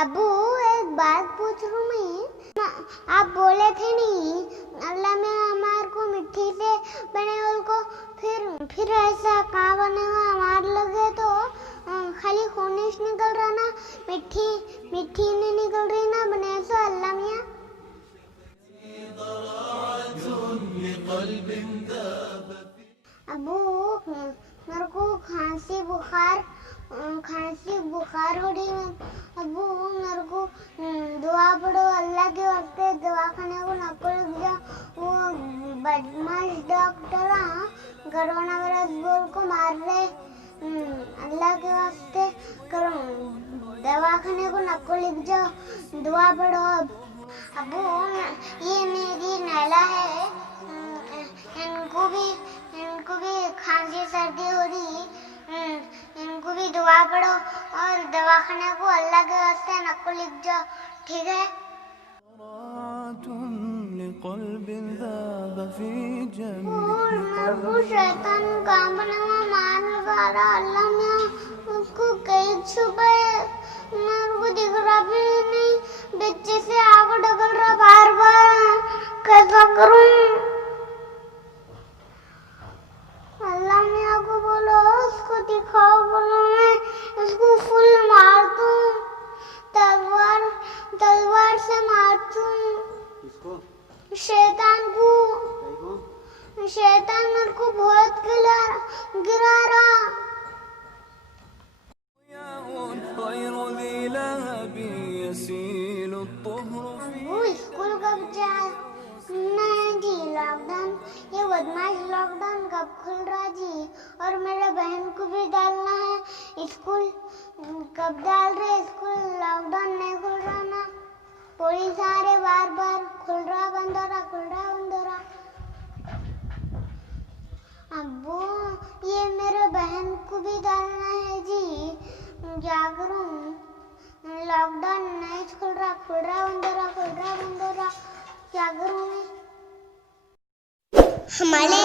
अबू एक बात पूछ रही मैं, आप बोले थे नहीं अल्लाह में हमारे को मिट्टी से बने को फिर ऐसा कहाँ बनेगा मार लगे तो खाली खूनिश निकल रहा ना, मिट्टी नहीं निकल रही ना बने सो अल्लाह मियाँ। अबू मेरे को खांसी बुखार हो रही है। अबू मेरे को दुआ पढ़ो अल्लाह के वास्ते, दवाखाने को नको लग जाओ। वो बदमाश डॉक्टर कोरोना वायरस बोल को मार रहे, अल्लाह के वास्ते करो दवाखाने को नको लिख जाओ, दुआ पढ़ो। अबू ये मेरी नैला है, इनको भी खांसी सर्दी हो रही, इनको भी दुआ पढ़ो और दवाखाने को अल्लाह के वास्ते नको लिख जाओ, ठीक है। मेरे को शैतान काम बने हुआ मार लगा रहा, अल्लाह में उसको कई छुपे, मेरे को दिख रहा भी नहीं, बच्चे से आग ढकल रहा बार बार, कैसा करूं। अल्लाह मियाँ को बोलो उसको दिखाओ, बोलो मैं उसको फुल मार दूं, तलवार से मार दूं। किसको? शैतान को। शैतान मेरे को बहुत गिरा रहा। वो स्कूल कब नहीं जी, लॉकडाउन, ये बदमाश लॉकडाउन कब खुल रहा जी, और मेरे बहन को भी डालना है स्कूल, कब डाल रहे स्कूल, लॉकडाउन नहीं खुल रहा ना, पुलिस आ रहे बार खुल रहा बंद हो रहा, खुल रहा बंद हो रहा। अब्बू ये मेरे बहन को भी डालना है जी, क्या करूं, लॉकडाउन नहीं खुल रहा, खुल रहा बंद हो रहा, खुल रहा बंद हो रहा, क्या करूं मैं। हमारे